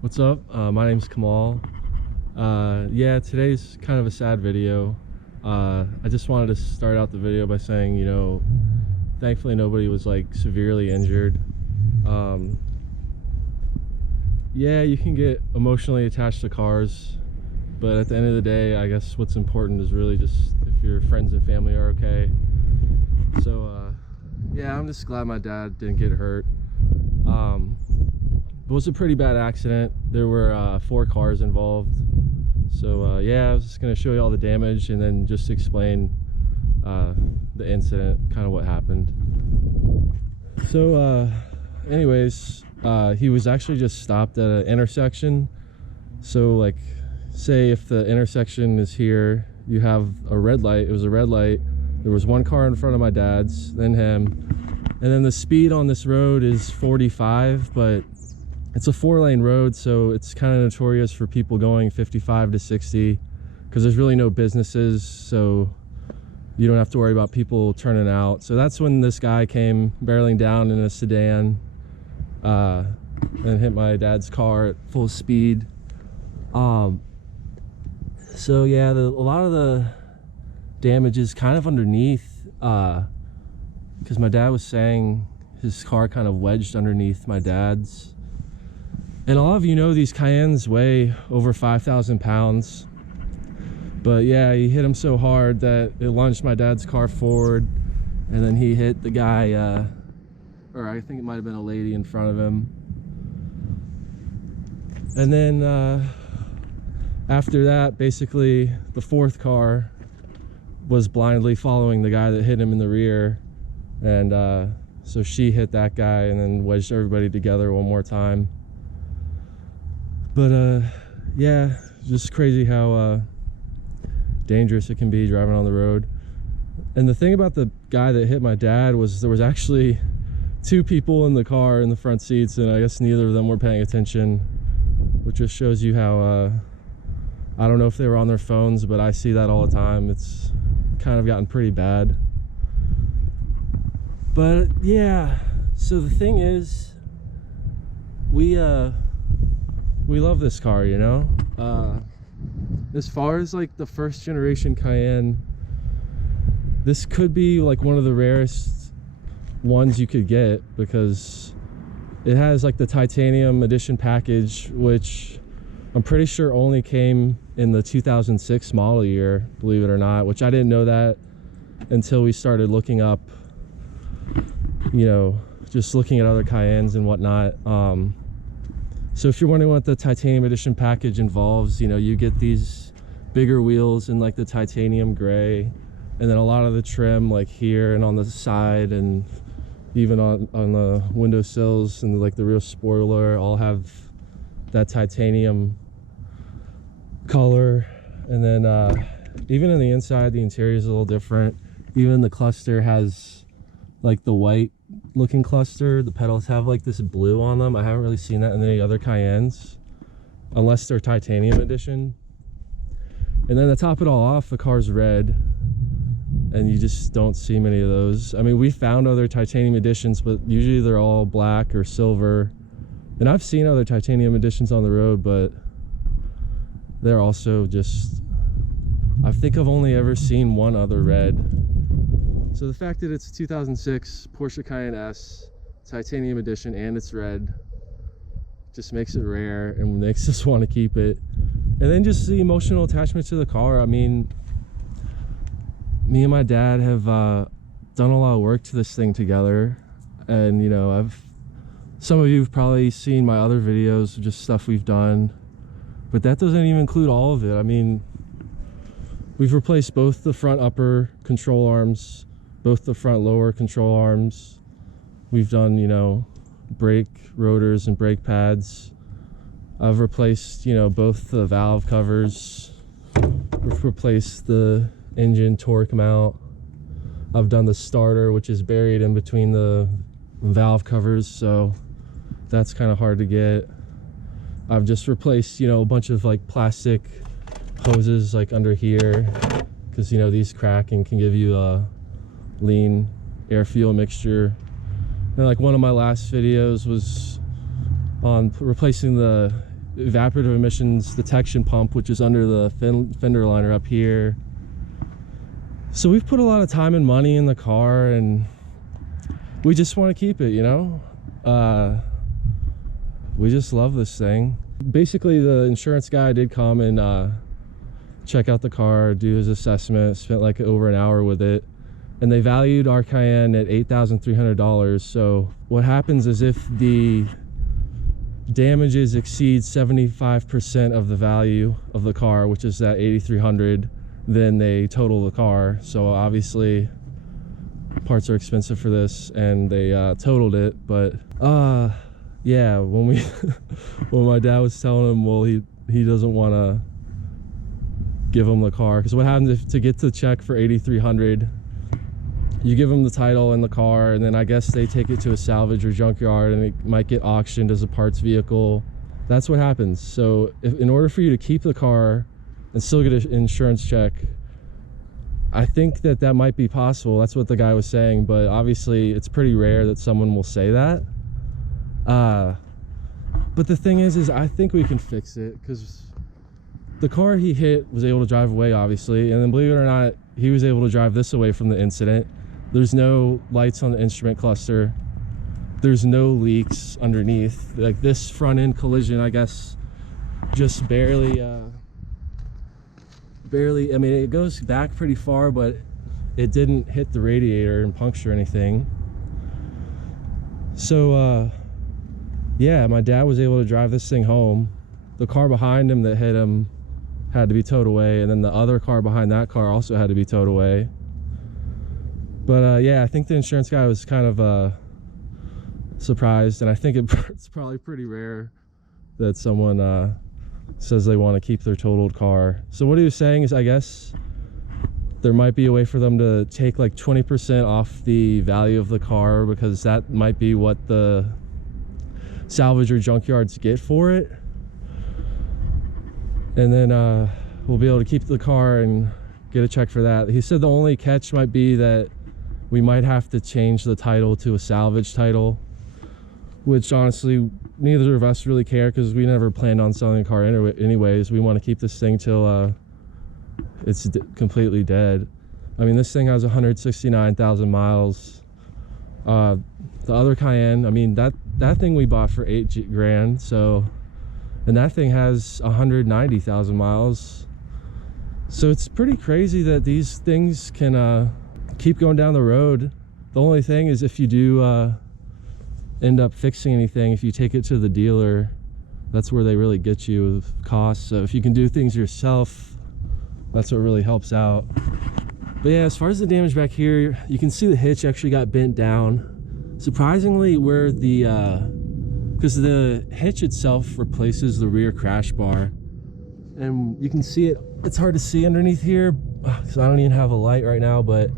What's up? My name's Kamal. Yeah, today's kind of a sad video. I just wanted to start out the video by saying, thankfully nobody was like severely injured. Yeah, you can get emotionally attached to cars, but at the end of the day, I guess what's important is really just if your friends and family are okay. So, yeah, I'm just glad my dad didn't get hurt. It was a pretty bad accident. There were 4 cars involved. So yeah, I was just gonna show you all the damage and then just explain the incident, kind of what happened. So anyways, he was actually just stopped at an intersection. So like, say if the intersection is here, you have a red light. It was a red light. There was 1 car in front of my dad's, then him, and then the speed on this road is 45, but it's a 4-lane road, so it's kind of notorious for people going 55 to 60 because there's really no businesses, so you don't have to worry about people turning out. So that's when this guy came barreling down in a sedan and hit my dad's car at full speed. So yeah, a lot of the damage is kind of underneath, because my dad was saying his car kind of wedged underneath my dad's. And a lot of you know these Cayennes weigh over 5,000 pounds. But yeah, he hit him so hard that it lunged my dad's car forward. And then he hit the guy, or I think it might have been a lady in front of him. And then after that, basically the 4th car was blindly following the guy that hit him in the rear. And so she hit that guy and then wedged everybody together one more time. But yeah, just crazy how dangerous it can be driving on the road. And the thing about the guy that hit my dad was there was actually 2 people in the car in the front seats, and I guess neither of them were paying attention, which just shows you how I don't know if they were on their phones, but I see that all the time. It's kind of gotten pretty bad. But yeah, so the thing is, we love this car, as far as like the 1st generation Cayenne, this could be like one of the rarest ones you could get because it has like the titanium edition package, which I'm pretty sure only came in the 2006 model year, believe it or not, which I didn't know that until we started looking up, just looking at other Cayennes and whatnot. So if you're wondering what the titanium edition package involves, you get these bigger wheels in like the titanium gray, and then a lot of the trim like here and on the side and even on the windowsills and like the rear spoiler all have that titanium color. And then even in the inside, the interior is a little different. Even the cluster has like the white looking cluster. The pedals have like this blue on them. I haven't really seen that in any other Cayennes unless they're titanium edition. And then to top it all off, the car's red, and you just don't see many of those. I mean, we found other titanium editions, but usually they're all black or silver. And I've seen other titanium editions on the road, but they're also just, I think I've only ever seen one other red. So the fact that it's a 2006 Porsche Cayenne S titanium edition and it's red just makes it rare and makes us want to keep it. And then just the emotional attachment to the car. I mean, me and my dad have done a lot of work to this thing together, and some of you have probably seen my other videos of just stuff we've done, but that doesn't even include all of it. I mean, we've replaced both the front upper control arms, both the front lower control arms. We've done, brake rotors and brake pads. I've replaced, both the valve covers. We've replaced the engine torque mount. I've done the starter, which is buried in between the valve covers, so that's kind of hard to get. I've just replaced, a bunch of like plastic hoses like under here, because these crack and can give you a lean air fuel mixture. And like one of my last videos was on replacing the evaporative emissions detection pump, which is under the fender liner up here. So we've put a lot of time and money in the car, and we just want to keep it, you know. We just love this thing. Basically, the insurance guy did come and check out the car, do his assessment, spent like over an hour with it, and they valued our Cayenne at $8,300. So what happens is if the damages exceed 75% of the value of the car, which is that $8,300, then they total the car. So obviously parts are expensive for this, and they totaled it. But yeah, when we when my dad was telling him, well, he doesn't want to give him the car, because what happens if to get the check for $8,300, you give them the title and the car, and then I guess they take it to a salvage or junkyard, and it might get auctioned as a parts vehicle. That's what happens. So in order for you to keep the car and still get an insurance check, I think that might be possible. That's what the guy was saying, but obviously it's pretty rare that someone will say that. But the thing is I think we can fix it, because the car he hit was able to drive away, obviously, and then believe it or not, he was able to drive this away from the incident. There's no lights on the instrument cluster. There's no leaks underneath. Like this front end collision, I guess, just barely, I mean, it goes back pretty far, but it didn't hit the radiator and puncture anything. So, yeah, my dad was able to drive this thing home. The car behind him that hit him had to be towed away, and then the other car behind that car also had to be towed away. But yeah, I think the insurance guy was kind of surprised, and I think it's probably pretty rare that someone says they want to keep their totaled car. So what he was saying is, I guess there might be a way for them to take like 20% off the value of the car, because that might be what the salvage or junkyards get for it. And then we'll be able to keep the car and get a check for that. He said the only catch might be that we might have to change the title to a salvage title, which honestly neither of us really care, because we never planned on selling a car anyways. We want to keep this thing till it's completely dead. I mean, this thing has 169,000 miles. The other Cayenne, I mean, that thing we bought for $8 grand. So, and that thing has 190,000 miles. So it's pretty crazy that these things can keep going down the road. The only thing is, if you do end up fixing anything, if you take it to the dealer, that's where they really get you with costs. So if you can do things yourself, that's what really helps out. But yeah, as far as the damage back here, you can see the hitch actually got bent down. Surprisingly, where the because the hitch itself replaces the rear crash bar, and you can see it. It's hard to see underneath here because I don't even have a light right now, but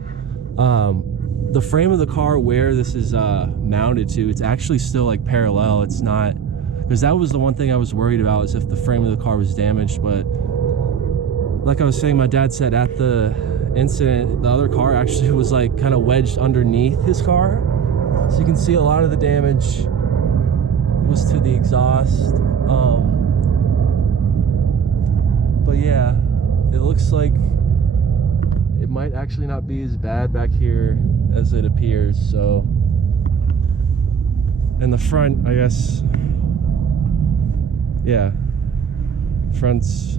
the frame of the car where this is mounted to, it's actually still like parallel. It's not, because that was the one thing I was worried about, is if the frame of the car was damaged. But like I was saying, my dad said at the incident, the other car actually was like kind of wedged underneath his car. So you can see a lot of the damage was to the exhaust. But yeah, it looks like it might actually not be as bad back here as it appears. So, and the front, I guess, yeah, front's,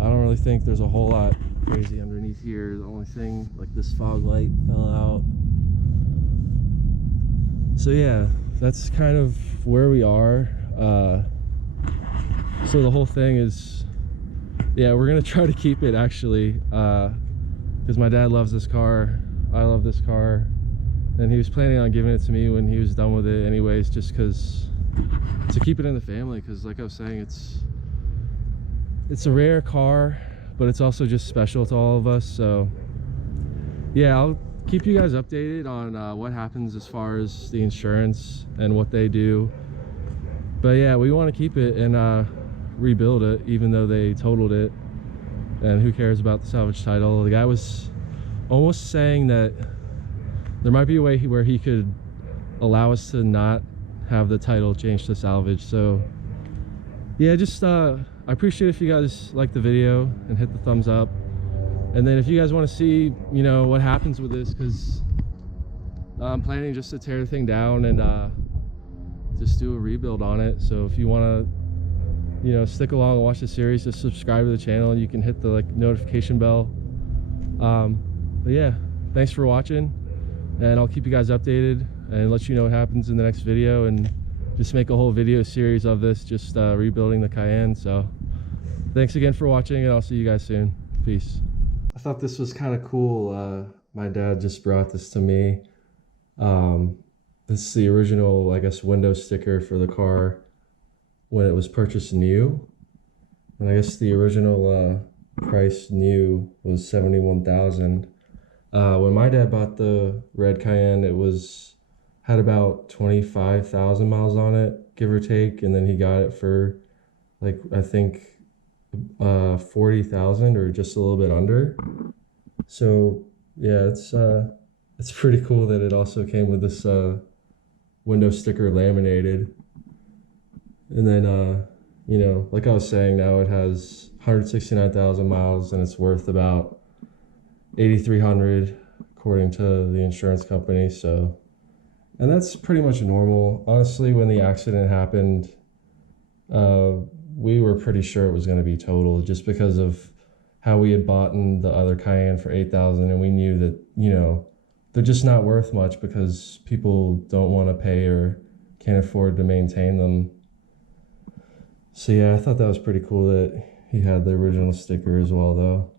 I don't really think there's a whole lot crazy underneath here. The only thing, like this fog light fell out. So yeah, that's kind of where we are. So the whole thing is, yeah, we're gonna try to keep it actually, because my dad loves this car, I love this car, and he was planning on giving it to me when he was done with it anyways, just because to keep it in the family. Because like I was saying, it's a rare car, but it's also just special to all of us. So yeah, I'll keep you guys updated on what happens as far as the insurance and what they do. But yeah, we want to keep it and rebuild it, even though they totaled it, and who cares about the salvage title. The guy was almost saying that there might be a way where he could allow us to not have the title changed to salvage. So yeah, just I appreciate if you guys like the video and hit the thumbs up. And then if you guys want to see, you know, what happens with this, because I'm planning just to tear the thing down and just do a rebuild on it. So if you want to, you know, stick along and watch the series, just subscribe to the channel and you can hit the like notification bell. But yeah, thanks for watching, and I'll keep you guys updated and let you know what happens in the next video, and just make a whole video series of this, just rebuilding the Cayenne. So thanks again for watching, and I'll see you guys soon. Peace. I thought this was kind of cool. My dad just brought this to me. This is the original, I guess, window sticker for the car when it was purchased new. And I guess the original price new was $71,000. When my dad bought the red Cayenne, it had about 25,000 miles on it, give or take, and then he got it for like, I think 40,000 or just a little bit under. So yeah, it's pretty cool that it also came with this window sticker laminated. And then you know, like I was saying, now it has 169,000 miles and it's worth about 8,300 according to the insurance company. So, and that's pretty much normal. Honestly, when the accident happened, we were pretty sure it was going to be total, just because of how we had bought the other Cayenne for 8,000, and we knew that, you know, they're just not worth much because people don't want to pay or can't afford to maintain them. So yeah, I thought that was pretty cool that he had the original sticker as well, though.